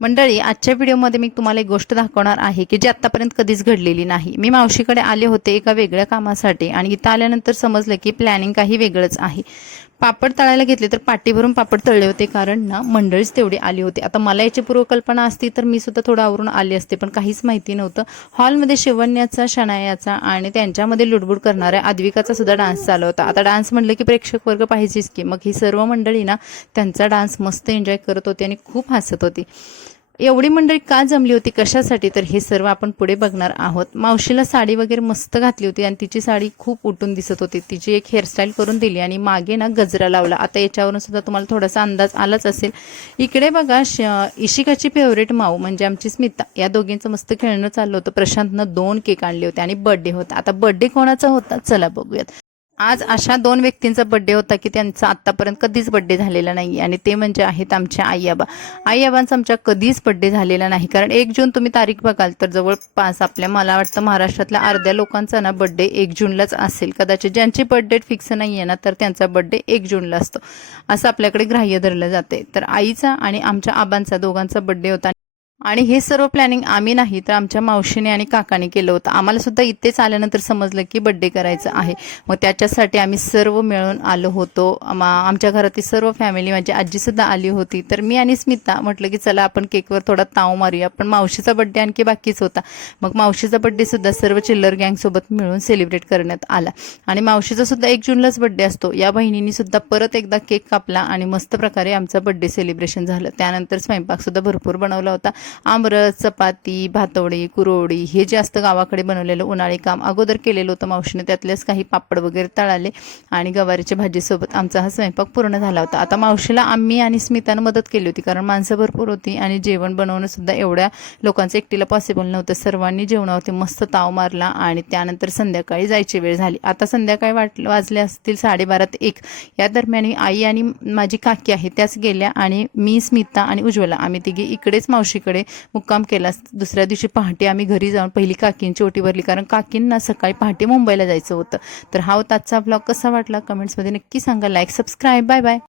मंडळी, आजच्या व्हिडिओमध्ये मी तुम्हाला एक गोष्ट दाखवणार आहे की जी आत्तापर्यंत कधीच घडलेली नाही। मी मावशीकडे आले होते एका वेगळ्या कामासाठी आणि इथं आल्यानंतर समजलं की प्लॅनिंग काही वेगळंच आहे। पापड तळायला घेतले तर पाटी भरून पापड तळले होते, कारण ना मंडळीच तेवढी आली होती। आता मला याची पूर्वकल्पना असती तर मी सुद्धा थोडं आवरून आले असते, पण काहीच माहिती नव्हतं। हॉलमध्ये शिवण्याचा, शनायाचा आणि त्यांच्यामध्ये लुडबुड करणाऱ्या आद्विकाचा सुद्धा डान्स चालू होता। आता डान्स म्हणलं की प्रेक्षक वर्ग पाहिजेच की, मग ही सर्व मंडळी ना त्यांचा डान्स मस्त एन्जॉय करत होती आणि खूप हसत होती। एवढी मंडळी का जमली होती, कशासाठी, तर हे सर्व आपण पुढे बघणार आहोत। मावशीला साडी वगैरे मस्त घातली होती आणि तिची साडी खूप उठून दिसत होती। तिची एक हेअरस्टाईल करून दिली आणि मागे ना गजरा लावला। आता याच्यावरून सुद्धा तुम्हाला थोडासा अंदाज आलाच असेल। इकडे बघा, इशिकाची फेवरेट माऊ म्हणजे आमची स्मिता, या दोघींचं मस्त खेळणं चाललं होतं। प्रशांतनं 2 केक आणले होते आणि बर्थडे होता। आता बर्थडे कोणाचा होता चला बघूयात। आज अशा 2 व्यक्तींचा बर्थडे होता की त्यांचा आत्तापर्यंत कधीच बर्थडे झालेला नाही, आणि ते म्हणजे आहेत आमच्या आई-आबा। आई-आबांचा आमच्या कधीच बर्थडे झालेला नाही, कारण 1 जून तुम्ही तारीख बघाल तर जवळपास आपल्या, मला वाटतं महाराष्ट्रातल्या अर्ध्या लोकांचा ना बर्थडे 1 जूनलाच असेल। कदाचित ज्यांची बर्थडे फिक्स नाही आहे ना, तर त्यांचा बर्थडे 1 जूनला असतो, असं आपल्याकडे ग्राह्य धरलं जाते। तर आईचा आणि आमच्या आबांचा दोघांचा बर्थडे होता आणि हे सर्व प्लॅनिंग आम्ही नाही तर आमच्या मावशीने आणि काकाने केलं होतं। आम्हाला सुद्धा इथेच आल्यानंतर समजलं की बर्थडे करायचं आहे, मग त्याच्यासाठी आम्ही सर्व मिळून आलो होतो। आमच्या घरातील सर्व फॅमिली, माझी आजी सुद्धा आली होती। तर मी आणि स्मिता म्हटलं की चला आपण केकवर थोडा ताव मारूया, पण मावशीचा बर्थडे आणखी बाकीच होता। मग मावशीचा बर्थडे सुद्धा सर्व चिल्लर गँग सोबत मिळून सेलिब्रेट करण्यात आला। आणि मावशीचा सुद्धा 1 जूनलाच बर्थडे असतो। या बहिणींनी सुद्धा परत एकदा केक कापला आणि मस्त प्रकारे आमचा बर्थडे सेलिब्रेशन झालं। त्यानंतर स्वयंपाक सुद्धा भरपूर बनवला होता। आमरस, चपाती, भातवडी, कुरोडी हे जे असतं गावाकडे बनवलेलं उन्हाळी काम अगोदर केलेलं होतं मावशीने, त्यातलेच काही पापड वगैरे तळाले आणि गवारीच्या भाजीसोबत आमचा हा स्वयंपाक पूर्ण झाला होता। आता मावशीला आम्ही आणि स्मितानं मदत केली होती, कारण माणसं भरपूर होती आणि जेवण बनवणं सुद्धा एवढ्या लोकांचं एकटीला पॉसिबल नव्हतं। सर्वांनी जेवणावरती मस्त ताव मारला आणि त्यानंतर संध्याकाळी जायची वेळ झाली। आता संध्याकाळी वाजले असतील 12:30 ते 1 या दरम्यान आई आणि माझी काकी आहे त्याच गेल्या आणि मी, स्मिता आणि उज्ज्वला आम्ही तिघी इकडेच मावशीकडे मुक्काम केला। दुसऱ्या दिवशी पहाटे आम्ही घरी जाऊन पहिली काकींची ओटी भरली, कारण काकींना सकाळी पहाटे मुंबईला जायचं होतं। तर हा होता आजचा व्लॉग। कसा वाटला कमेंट्समध्ये नक्की सांगा। Like, subscribe, bye bye.